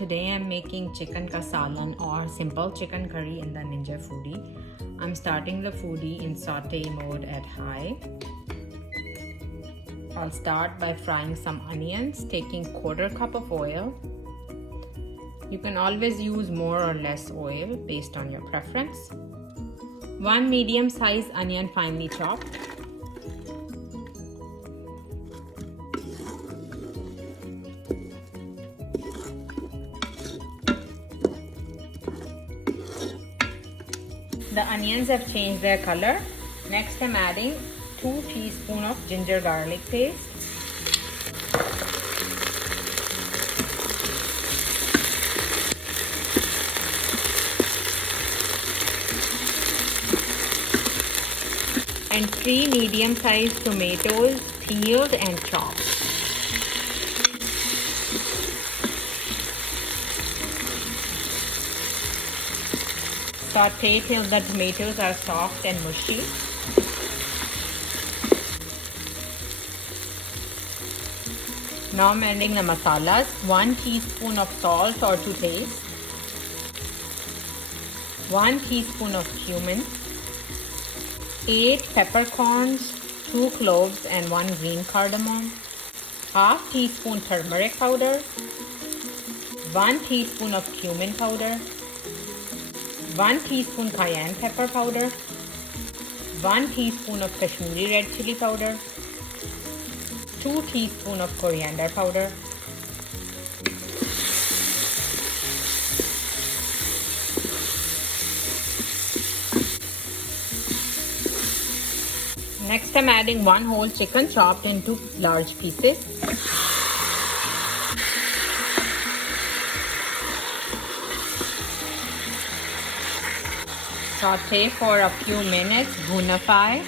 today I'm making chicken ka salan or simple chicken curry in the Ninja Foodi. I'm starting the foodie in saute mode at high. I'll start by frying some onions, taking 1/4 cup of oil. You can always use more or less oil based on your preference. 1 medium-sized onion finely chopped. The onions have changed their color. Next I'm adding 2 teaspoons of ginger garlic paste. And 3 medium-sized tomatoes peeled and chopped. Saute till the tomatoes are soft and mushy. Now I'm adding the masalas. 1 teaspoon of salt or to taste. 1 teaspoon of cumin. 8 peppercorns, 2 cloves and 1 green cardamom. Half teaspoon turmeric powder. 1 teaspoon of cumin powder. 1 teaspoon cayenne pepper powder, 1 teaspoon of Kashmiri red chili powder, 2 teaspoons of coriander powder, next I'm adding 1 whole chicken chopped into large pieces. Saute for a few minutes, bhoonify.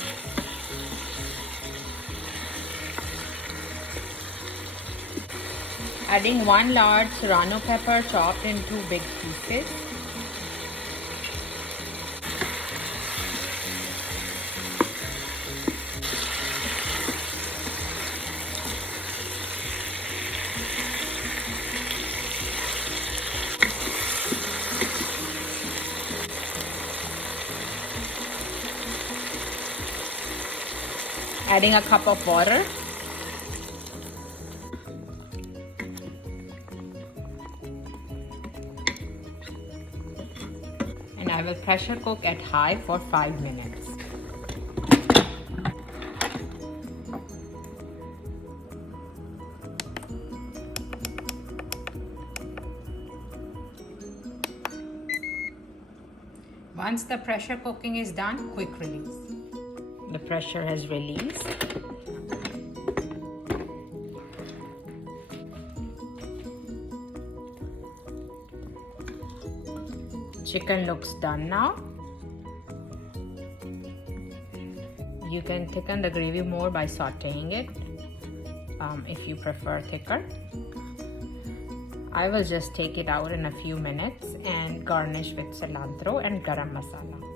Adding 1 large Serrano pepper chopped into big pieces. Adding a cup of water. And I will pressure cook at high for 5 minutes. Once the pressure cooking is done, quick release. The pressure has released. Chicken looks done now. You can thicken the gravy more by sauteing it if you prefer thicker. I will just take it out in a few minutes and garnish with cilantro and garam masala.